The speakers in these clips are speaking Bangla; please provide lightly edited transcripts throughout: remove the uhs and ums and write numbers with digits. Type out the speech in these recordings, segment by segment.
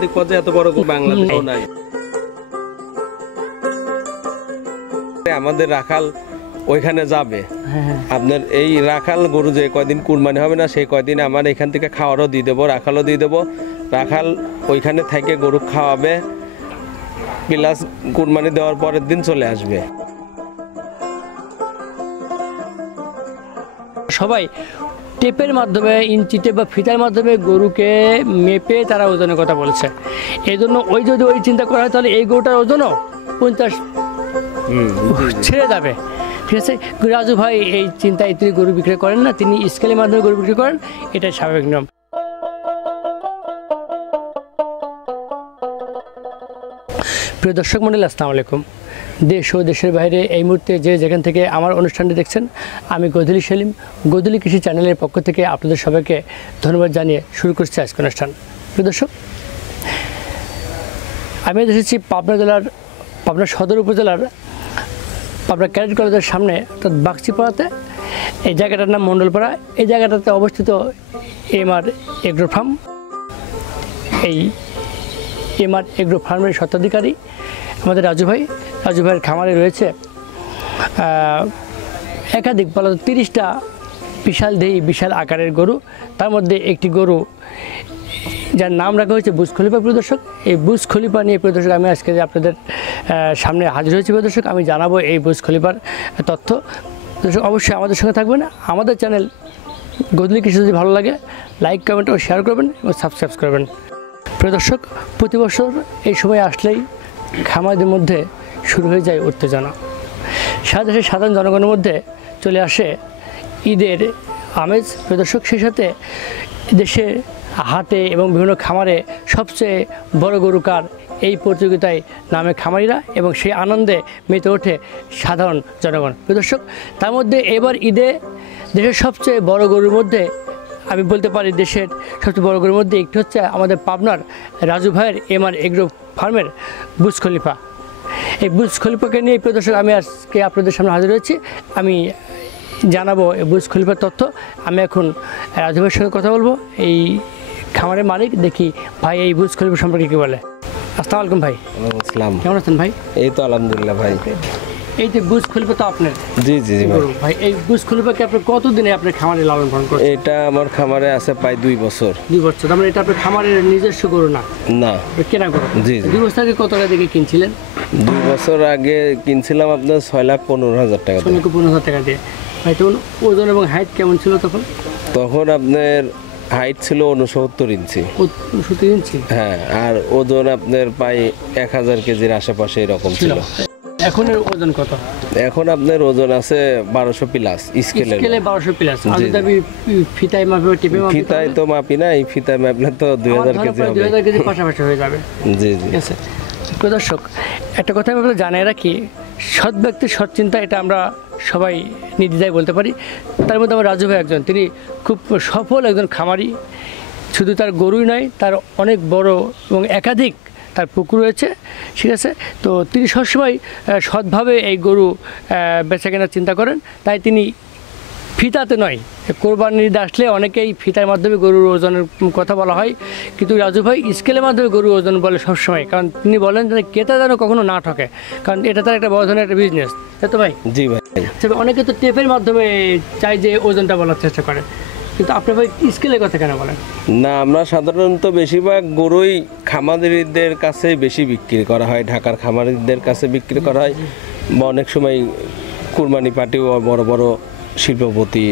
আন্তর্জাতিক পর্যায়ে এত বড় গরু বাংলাদেশেও নাই। আমাদের রাখাল ওইখানে যাবে, আপনার এই রাখাল গরু যে কয়দিন কুরবানি হবে না সেই কয়দিন আমার এখান থেকে খাওয়ারও দিয়ে দেবো, রাখালও দিয়ে দেবো। রাখাল ওইখানে থেকে গরু খাওয়াবে, প্লাস কুরবানি দেওয়ার পরের দিন চলে আসবে। সবাই টেপের মাধ্যমে, ইঞ্চি টেপ বা ফিতার মাধ্যমে গরুকে মেপে তারা ওজনের কথা বলছে। এই জন্য যদি ওই চিন্তা করা হয় তাহলে এই গরুটার ওজনও 50 ছেড়ে যাবে। ঠিক আছে, রাজু ভাই এই চিন্তায় তিনি গরু বিক্রি করেন না, তিনি স্কেলের মাধ্যমে গরু বিক্রি করেন, এটাই স্বাভাবিক নিয়ম। প্রিয় দর্শক মণ্ডলী, আসসালামু আলাইকুম। দেশ ও দেশের বাইরে এই মুহূর্তে যে যেখান থেকে আমার অনুষ্ঠানটি দেখছেন, আমি গদুলি সেলিম, গদুলি কৃষি চ্যানেলের পক্ষ থেকে আপনাদের সবাইকে ধন্যবাদ জানিয়ে শুরু করছি আজকের অনুষ্ঠান। প্রিয় দর্শক, আমি এসেছি পাবনা জেলার পাবনা সদর উপজেলার পাবনা ক্যাডেট কলেজের সামনে, অর্থাৎ বাগচিপাড়াতে। এই জায়গাটার নাম মণ্ডলপাড়া। এই জায়গাটাতে অবস্থিত এমআর এগ্রো ফার্ম। এই এমআর এগ্রো ফার্মের স্বত্বাধিকারী আমাদের রাজু ভাই। রাজু ভাইয়ের খামারে রয়েছে একাধিক, বলা 30টা বিশাল দেহি বিশাল আকারের গরু। তার মধ্যে একটি গরু যার নাম রাখা হয়েছে বুর্জ খলিফা। প্রিয় দর্শক, এই বুর্জ খলিফা নিয়ে প্রিয় দর্শক আমি আজকে আপনাদের সামনে হাজির হয়েছি। প্রিয় দর্শক, আমি জানাবো এই বুর্জ খলিফার তথ্য। দর্শক অবশ্যই আমাদের সঙ্গে থাকবেন। আমাদের চ্যানেল গদুলি কৃষি যদি ভালো লাগে লাইক, কমেন্ট ও শেয়ার করবেন এবং সাবস্ক্রাইব করবেন। প্রিয় দর্শক, প্রতি বছর এই সময় আসলেই খামারদের মধ্যে শুরু হয়ে যায় উত্তেজনা। সারা দেশের সাধারণ জনগণের মধ্যে চলে আসে ঈদের আমেজ। প্রিয় দর্শক, সেই সাথে দেশে হাটে এবং বিভিন্ন খামারে সবচেয়ে বড় গরু কার, এই প্রতিযোগিতায় নামে খামারিরা এবং সেই আনন্দে মেতে ওঠে সাধারণ জনগণ। প্রিয় দর্শক, তার মধ্যে এবার ঈদে দেশের সবচেয়ে বড় গরুর মধ্যে আমি বলতে পারি দেশের সবচেয়ে বড় গরুর মধ্যে একটি হচ্ছে আমাদের পাবনার রাজু ভাইয়ের এমআর এগ্রো ফার্মের বুর্জ খলিফা। এই বুর্জ খলিফাকে নিয়ে প্রিয় দর্শক আমি আজকে আপনাদের সামনে হাজির হয়েছি। আমি জানাবো এই বুর্জ খলিফার তথ্য। আমি এখন রাজু ভাইয়ের সঙ্গে কথা বলবো, এই খামারের মালিক। দেখি ভাই এই বুর্জ খলিফা সম্পর্কে কী বলে। আসসালামু আলাইকুম ভাই। আসসালাম, কেমন আছেন ভাই? এই তো আলহামদুলিল্লাহ ভাই। এই যে বুর্জ খলিফা তো আপনার? জি জি জি ভাই, এই বুর্জ খলিফাকে আপনি কতদিনে আপনার খামারে লালন পালন করছেন? এটা আমার খামারে আছে প্রায় 2 বছর। 2 বছর? তার মানে এটা আপনার খামারের নিজস্ব গরু না? না, কেনা গরু। জি জি। 2 বছর আগে কত টাকা দিয়ে কিনছিলেন? 2 বছর আগে কিনছিলাম আপনার 6,15,000 টাকা দিয়ে। 6,15,000 টাকা দিয়ে। ভাই, তখন ওজন এবং হাইট কেমন ছিল তখন? তখন আপনার হাইট ছিল 69 ইঞ্চি। 69 ইঞ্চি? হ্যাঁ, আর ওজন আপনার প্রায় 1000 কেজির আশেপাশে এরকম ছিল। এখন এর ওজন কত? এখন আপনার ওজন আছে 1200 প্লাস। স্কেলে 1200 প্লাস। আর যদি আমি ফিতায় মাপি, টিপে মাপি? ফিতায় তো মাপি না, এই ফিতায় মাপলে তো 2000 কেজি হবে। 2000 কেজি পাশাপাশি হয়ে যাবে। জি জি। ঠিক আছে। প্রিয় দর্শক, একটা কথা আমি আপনাদের জানিয়ে রাখি, সৎ ব্যক্তির সৎ চিন্তা, এটা আমরা সবাই নির্দ্বিধায় বলতে পারি। তার মধ্যে আমার রাজু ভাই একজন, তিনি খুব সফল একজন খামারি। শুধু তার গরুই নয়, তার অনেক বড় এবং একাধিক তার পুকুর রয়েছে। ঠিক আছে, তো তিনি সবসময় সৎভাবে এই গরু বেচা কেনার চিন্তা করেন। তাই তিনি ফিতাতে নয়, কোরবানির ঈদ আসলে অনেকেই ফিতার মাধ্যমে গরুর ওজনের কথা বলা হয়, কিন্তু রাজু ভাই স্কেলের মাধ্যমে গরুর ওজন বলে সবসময়। কারণ তিনি বলেন যে ক্রেতা যেন কখনো না ঠকে, কারণ এটা তার একটা বড় ধরনের একটা বিজনেস, তাই তো ভাই? জি ভাই। অনেকে তো টেপের মাধ্যমে চাই যে ওজনটা বলার চেষ্টা করে, কিন্তু আপনি ভাই স্কেলের কথা কেন বলেন? না, আমরা সাধারণত বেশিরভাগ গরুই খামারিদের কাছে বেশি বিক্রি করা হয়, ঢাকার খামারিদের কাছে বিক্রি করা হয়, বা অনেক সময় কুরবানি পার্টিও বড় বড় শিল্পপতি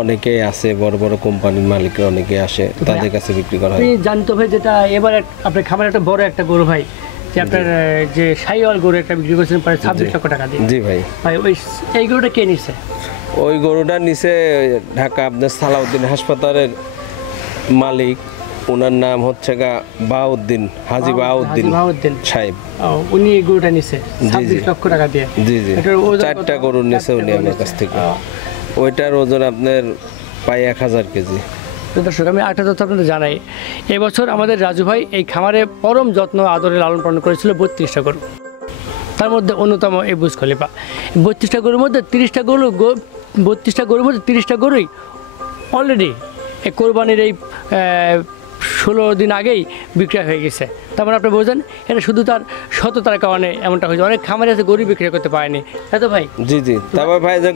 অনেকেই আছে, বড় বড় কোম্পানির মালিকরা অনেকে আসে, তাদের কাছে বিক্রি করা হয়। জানতো ভাই, যেটা এবার আপনার খামারে একটা বড় একটা গরু ভাই, যে আপনার যে শাহিওয়াল গরু একটা বিক্রি করছেন প্রায় 26 লক্ষ টাকা দিয়ে। জি ভাই। ভাই, এই গরুটা কে নিছে? ওই গরুটা নিচে ঢাকা আপনার সালাউদ্দিন হাসপাতালের মালিক, ওনার নাম হচ্ছে বাউদ্দিন, হাজি বাউদ্দিন সাহেব। উনি এই গরুটা নিছে 26 লক্ষ টাকা দিয়ে। জি জি। 4টা গরু নিছে উনি আমার কাছ থেকে। ওইটার ওজন আপনার প্রায় 1000 কেজি। দর্শক, আমি একটা তথ্য আপনাদের জানাই, এবছর আমাদের রাজু ভাই এই খামারে পরম যত্ন আদরে লালন পালন করেছিল 32টা গরু। তার মধ্যে অন্যতম এই বুর্জ খলিফা। 32টা গরুর মধ্যে 30টা গরুর মধ্যে 30টা গরুই অলরেডি এই কোরবানির এই 16 দিন আগেই বিক্রয় হয়ে গেছে। তার মানে আপনি বোঝেন এটা শুধু তার সততার কারণে এমনটা হয়েছে। অনেক খামারে আছে গরু বিক্রি করতে পারেনি, তাই তো ভাই? জি জি। তারপর ভাই যে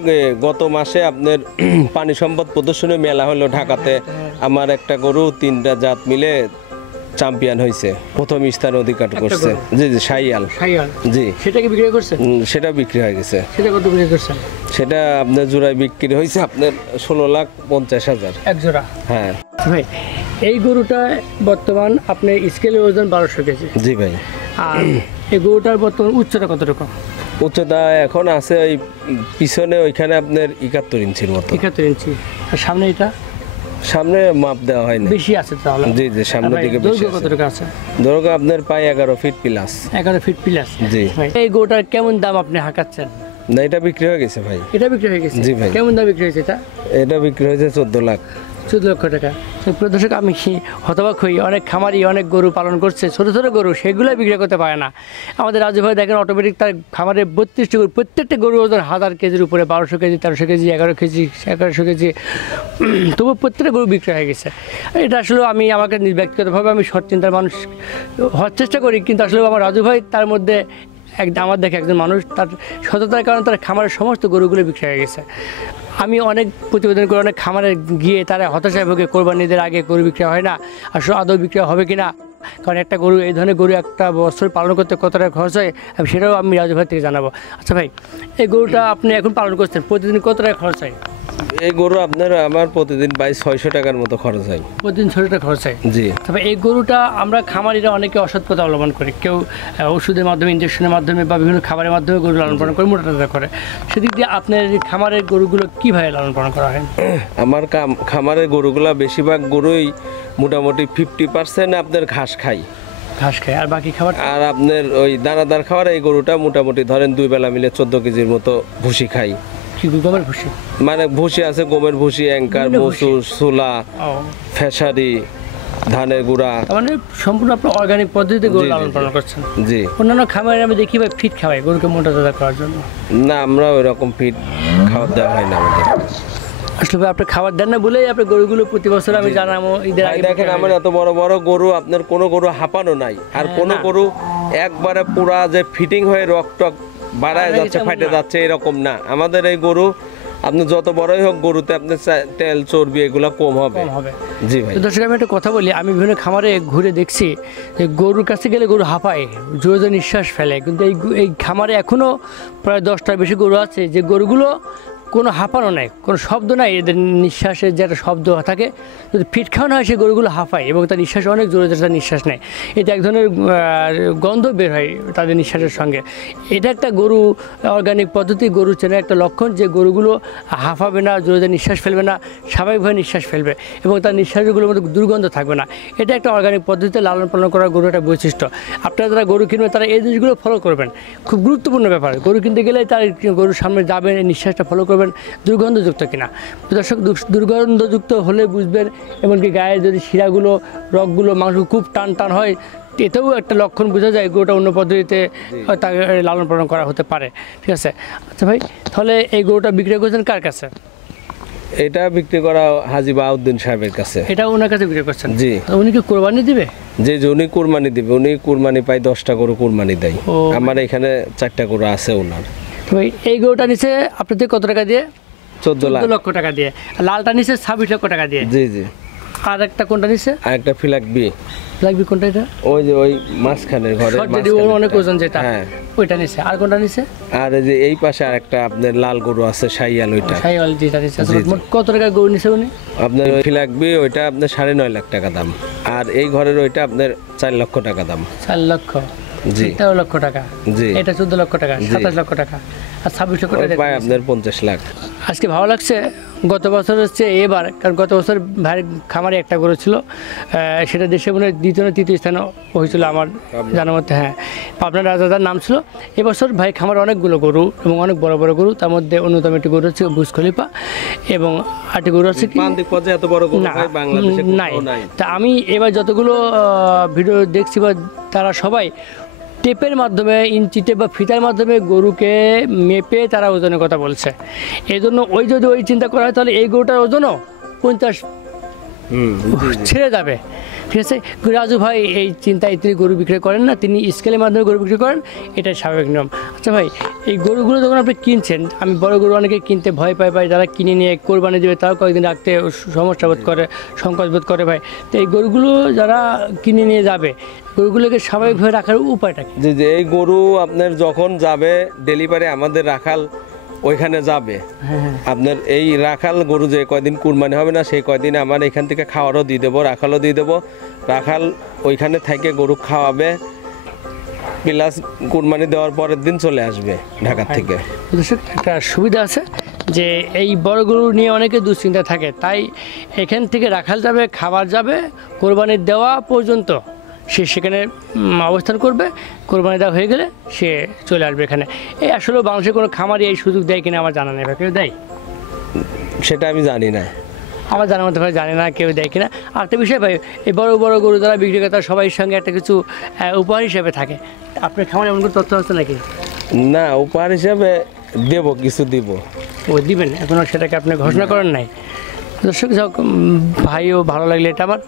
গত মাসে আপনার পানি সম্পদ প্রদর্শনী মেলা হলো ঢাকাতে, আমার একটা গরু 3টা জাত মিলে চ্যাম্পিয়ন হয়েছে, প্রথম স্থান অধিকার করছে। জি জি, শাইয়াল। জি, সেটা কি বিক্রি করছেন? সেটা বিক্রি হয়ে গেছে। সেটা কত বিক্রি করছেন? সেটা আপনার জোড়ায় বিক্রি হয়েছে আপনার 16,50,000 এক জোড়া। হ্যাঁ ভাই এই গরুটা বর্তমান আপনার স্কেলের ওজন 1200 কেজি। জি ভাই। আর এই গরুটার বর্তমান উচ্চতা কত রকম? উচ্চতা এখন আছে ওই পিছনে ওইখানে আপনার 71 ইঞ্চির মতো। 71 ইঞ্চি। আর সামনে এটা সামনে মাপ দেওয়া হয়নি, বেশি আছে তাহলে। জি জি, সামনের দিকে বেশি কত আছে। টাকা আছে? দৈর্ঘ্য আপনার প্রায় 11 ফিট প্লাস। 11 feet plus. জি। এই গরুটার কেমন দাম আপনি হাঁকাচ্ছেন? না, এটা বিক্রি হয়ে গেছে ভাই। এটা বিক্রি হয়ে গেছে? জি ভাই। কেমন দাম বিক্রি হয়েছে এটা? এটা বিক্রি হয়েছে 14 লাখ। 14 লক্ষ টাকা। প্রিয় দর্শক, আমি হতবাক হই, অনেক খামারি অনেক গরু পালন করছে, ছোটো ছোটো গরু, সেগুলো বিক্রি করতে পারে না। আমাদের রাজু ভাই দেখেন অটোমেটিক তার খামারে 32টি গরু, প্রত্যেকটা গরু ওজন 1000 কেজির উপরে, 1200 কেজি, 1300 কেজি, 11 কেজি, 1100 কেজি, তবু প্রত্যেকটা গরু বিক্রি হয়ে গেছে। এটা আসলে আমাকে ব্যক্তিগতভাবে আমি সৎ চিন্তার মানুষ হওয়ার চেষ্টা করি, কিন্তু আসলে আমার রাজু ভাই তার মধ্যে আমার দেখে একজন মানুষ, তার সততার কারণে তার খামারের সমস্ত গরুগুলো বিক্রি হয়ে গেছে। আমি অনেক প্রতিবেদন করে অনেক খামারে গিয়ে তারা হতাশায় ভোগে, কোরবানিদের আগে গরু বিক্রি হয় না, আসলে আদৌ বিক্রি হবে কি না, কারণ একটা গরু, এই ধরনের গরু একটা বছর পালন করতে কত টাকা খরচ হয় সেটাও আমি রাজু ভাই থেকে জানাবো। আচ্ছা ভাই, এই গরুটা আপনি এখন পালন করছেন, প্রতিদিন কত টাকা খরচ হয়? এই গরু আপনার আমার প্রতিদিন 2200 টাকার মতো খরচ হয়। প্রতিদিন 600 টাকা খরচ হয়? জি। তবে এই গরুটা আমরা খামারিরা অনেকে অসৎ পথে অবলম্বন করি, কেউ ওষুধের মাধ্যমে, ইঞ্জেকশনের মাধ্যমে বা বিভিন্ন খাবারের মাধ্যমে গরু লালন পালন করে মোটা তাজা করে। সেদিক দিয়ে আপনার খামারের গরুগুলো কীভাবে লালন পালন করা হয়? আমার খামারের গরুগুলা বেশিরভাগ গরুই মোটামুটি 50% আপনার ঘাস খায়। ঘাস খায়, আর বাকি খাবার? আর আপনার ওই দানাদার খাবার, এই গরুটা মোটামুটি ধরেন 2 বেলা মিলে 14 কেজির মতো ভুসি খাই। কি গমের ভুসি? মানে ভুসি আছে, গমের ভুসি, অ্যাঙ্কার, মসুর, ছোলা, ফেসারি, ধানের গুঁড়া। মানে সম্পূর্ণ আপনার অর্গানিক পদ্ধতিতে গরু লালন পালন করছেন? জি। অন্যান্য খামারে আমি দেখি ভাই ফিট খাওয়াই গরুকে মোটা তাজা করার জন্য। না, আমরা ওই রকম ফিট খাবার দেওয়া হয় না আমাদের। আসলে ভাই আপনি খাবার দেন না বলেই আপনার গরুগুলো প্রতি বছর আমি জানাবো ঈদের আগে। দেখেন আমার এত বড় বড় গরু, আপনার কোনো গরু হাঁপানো নাই, আর কোনো গরু একবারে পুরা যে ফিটিং হয়ে রক্ত বাড়ায় যাচ্ছে, ফাটে যাচ্ছে, এরকম না। আমাদের এই গরু আপনি যত বড়ই হোক, গরুতে আপনার তেল চর্বি এগুলো কম হবে। জি ভাই। দর্শক, আমি একটা কথা বলি, আমি বিভিন্ন খামারে ঘুরে দেখছি যে গরুর কাছে গেলে গরু হাঁপায়, জোরে জোরে নিঃশ্বাস ফেলে, কিন্তু এই খামারে এখনও প্রায় 10টার বেশি গরু আছে যে গরুগুলো কোনো হাঁপানো নাই, কোনো শব্দ নাই, এদের নিঃশ্বাসের যে একটা শব্দ থাকে, যদি ফিট খাওয়ানো হয় সেই গরুগুলো হাঁপায় এবং তার নিঃশ্বাস অনেক জোরে জোরে নিঃশ্বাস নেয়। এটা এক ধরনের গন্ধ বের হয় তাদের নিঃশ্বাসের সঙ্গে। এটা একটা গরু অর্গানিক পদ্ধতি, গরু চেনার একটা লক্ষণ যে গরুগুলো হাঁপাবে না, জোরে জোরে নিঃশ্বাস ফেলবে না, স্বাভাবিকভাবে নিঃশ্বাস ফেলবে এবং তার নিঃশ্বাসগুলোর মধ্যে দুর্গন্ধ থাকবে না। এটা একটা অর্গানিক পদ্ধতিতে লালন পালন করা গরু একটা বৈশিষ্ট্য। আপনারা যারা গরু কিনবেন তারা এই জিনিসগুলো ফলো করবেন, খুব গুরুত্বপূর্ণ ব্যাপার। গরু কিনতে গেলে তার গরুর সামনে যাবেন, নিঃশ্বাসটা ফলো করবেন দুর্গন্ধযুক্ত কিনা। দর্শক, দুর্গন্ধযুক্ত হলে বুঝবেন, এমনকি গায়ে যদি শিরাগুলো, রগগুলো, মাংস খুব টান টান হয়, এতেও একটা লক্ষণ বোঝা যায় গরুটা অন্য পদ্ধতিতে তাকে লালন পালন করা হতে পারে। ঠিক আছে। আচ্ছা ভাই, তাহলে এই গরুটা বিক্রি করছেন কার কাছে? এটা বিক্রি করা হাজী বাউদ্দিন সাহেবের কাছে। এটা ওনার কাছে বিক্রি করছেন? জি। উনি কি কোরবানি দিবে? যে উনি কুরবানি দিবে, উনি কুরবানি পায় 10টা গরু কুরবানি দেয়। আমার এখানে 4টা গরু আছে ওনার। ভাই এই গরুটা নিচে আপনাদের কত টাকা দিয়ে? 14 লক্ষ টাকা দিয়ে। লালটা নিচে 26 লক্ষ টাকা দিয়ে। জি জি। আর একটা কোনটা নিচে? আর একটা ফিলাক বি। লাগবে কোনটা? এটা ওই যে ওই মাঝখানের ঘরে অনেক ওজন যেটা, হ্যাঁ ওইটা নিচে। আর কোনটা নিচে? আর এই যে এই পাশে আরেকটা আপনার লাল গরু আছে, শাইয়াল, ওইটা শাইয়াল যেটা নিচে। মোট কত টাকা গরু নিচে উনি? আপনার ওই ফিলাক বি, ওইটা আপনার 9.5 লাখ টাকা দাম। আর এই ঘরের ওইটা আপনার 4 লক্ষ টাকা দাম। 4 লক্ষ? জি। 13 লক্ষ টাকা? জি। এটা 14 লক্ষ টাকা, 27 লক্ষ টাকা, আর 26 লক্ষ টাকা পায় আপনার 50 লাখ। আজকে ভালো লাগছে গত বছর হচ্ছে এবার, কারণ গত বছর ভাইয়ের খামারে একটা গরু ছিল, সেটা দেশে মনে হয় 2য় না 3য় স্থানে হয়েছিল আমার জানার মধ্যে। হ্যাঁ, পাবনা রাজাদার নাম ছিল। এবছর ভাই খামারে অনেকগুলো গরু এবং অনেক বড় বড় গরু, তার মধ্যে অন্যতম একটি গরু হচ্ছে বুর্জ খলিফা এবং আরেকটি গরু আছে কি এত বড় গরু বাংলাদেশে নাই। তা আমি এবার যতগুলো ভিডিও দেখছি বা তারা সবাই টেপের মাধ্যমে, ইঞ্চি টেপ বা ফিতার মাধ্যমে গরুকে মেপে তারা ওজনের কথা বলছে। এই জন্য যদি ওই চিন্তা করা হয় তাহলে এই গরুটার ওজনও 50 ছেড়ে যাবে। ঠিক আছে। রাজু ভাই এই চিন্তায় তিনি গরু বিক্রি করেন না, তিনি স্কেলের মাধ্যমে গরু বিক্রি করেন, এটাই স্বাভাবিক নিয়ম। আচ্ছা ভাই, এই গরুগুলো যখন আপনি কিনছেন, আমি বড় গরু অনেকে কিনতে ভয় পাই, যারা কিনে নিয়ে কোরবানি দেবে তারাও কয়েকদিন রাখতে সমস্যা বোধ করে, সংকোচ বোধ করে ভাই। তো এই গরুগুলো যারা কিনে নিয়ে যাবে, গরুগুলোকে স্বাভাবিকভাবে রাখার উপায়টা কি? যে এই গরু আপনার যখন যাবে ডেলিভারি, আমাদের রাখাল ওইখানে যাবে, আপনার এই রাখাল গরু যে কয়দিন কুরবানি হবে না সেই কয়দিন আমার এখান থেকে খাওয়ারও দিয়ে দেবো, রাখালও দিয়ে দেবো। রাখাল ওইখানে থেকে গরু খাওয়াবে, প্লাস কুরবানি দেওয়ার পরের দিন চলে আসবে ঢাকার থেকে। একটা সুবিধা আছে যে এই বড় গরু নিয়ে অনেকে দুশ্চিন্তা থাকে, তাই এখান থেকে রাখাল যাবে, খাবার যাবে, কোরবানি দেওয়া পর্যন্ত সে সেখানে অবস্থান করবে, কোরবানি দেওয়া হয়ে গেলে সে চলে আসবে এখানে। এই আসলে বাংলাদেশের কোনো খামারই এই সুযোগ দেয় কিনা আমার জানা নেই, বা কেউ দেয় সেটা আমি জানি না, আমার জানার মধ্যে ভাই জানি না কেউ দেয় কিনা। আর একটা বিষয় ভাই, এই বড় বড় গরু যারা বিক্রি করে তারা সবাই সঙ্গে একটা কিছু উপহার হিসেবে থাকে। আপনার খামারে এমন কোনো তথ্য আছে নাকি? না, উপহার হিসাবে দেব, কিছু দিব। ও দিবেন, এখনও সেটাকে আপনি ঘোষণা করেন নাই। দর্শক যাক, ভাইও ভালো লাগলে এটা আমার,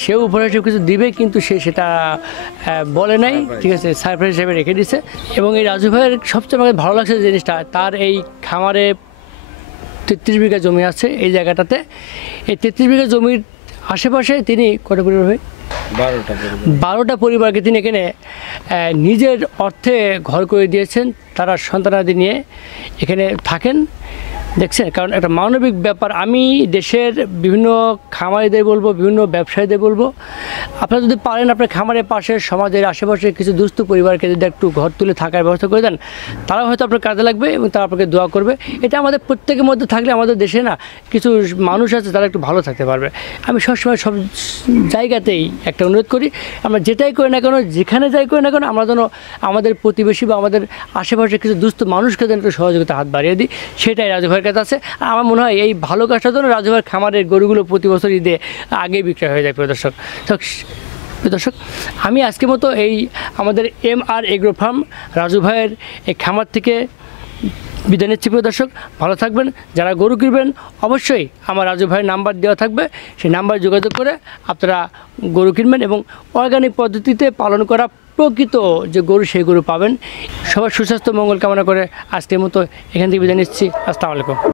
সেও উপহার হিসেবে কিছু দিবে, কিন্তু সে সেটা বলে নাই, ঠিক আছে, সারপ্রাইজ হিসেবে রেখে দিছে। এবং এই রাজু ভাইয়ের সবচেয়ে আমাকে ভালো লাগছে জিনিসটা, তার এই খামারে 33 বিঘা জমি আছে এই জায়গাটাতে। এই 33 বিঘা জমির আশেপাশে তিনি কত পরিবার ভাই? 12টা পরিবারকে তিনি এখানে নিজের অর্থে ঘর করে দিয়েছেন, তারা সন্তানাদি নিয়ে এখানে থাকেন। দেখছেন, কারণ একটা মানবিক ব্যাপার। আমি দেশের বিভিন্ন খামারিদের বলবো, বিভিন্ন ব্যবসায়ীদের বলবো, আপনারা যদি পারেন আপনার খামারের পাশে, সমাজের আশেপাশে কিছু দুস্থ পরিবারকে যদি একটু ঘর তুলে থাকার ব্যবস্থা করে দেন, তারাও হয়তো আপনার কাজে লাগবে এবং তারা আপনাকে দোয়া করবে। এটা আমাদের প্রত্যেকের মধ্যে থাকলে আমাদের দেশে না কিছু মানুষ আছে তারা একটু ভালো থাকতে পারবে। আমি সবসময় সব জায়গাতেই একটা অনুরোধ করি, আমরা যেটাই করি না কেন, যেখানে যাই করি না কেন, আমরা যেন আমাদের প্রতিবেশী বা আমাদের আশেপাশে কিছু দুস্থ মানুষকে যেন একটু সহযোগিতা হাত বাড়িয়ে দিই, সেটাই রাজু ভাইয়ের কাছে আছে। আর আমার মনে হয় এই ভালো কাজটার জন্য রাজু ভাইয়ের খামারের গরুগুলো প্রতি বছর ঈদে আগেই বিক্রয় হয়ে যায়। দর্শক, আমি আজকের মতো এই আমাদের MR এগ্রো ফার্ম রাজু ভাইয়ের এই খামার থেকে বিদায় নিচ্ছি। প্রিয় দর্শক, ভালো থাকবেন। যারা গরু কিনবেন অবশ্যই আমার রাজু ভাইয়ের নাম্বার দেওয়া থাকবে, সেই নাম্বার যোগাযোগ করে আপনারা গরু কিনবেন এবং অর্গানিক পদ্ধতিতে পালন করা প্রকৃত যে গরু সেই গরু পাবেন। সবার সুস্বাস্থ্য মঙ্গল কামনা করে আজকের মতো এখান থেকে বিদায় নিচ্ছি। আসসালামু আলাইকুম।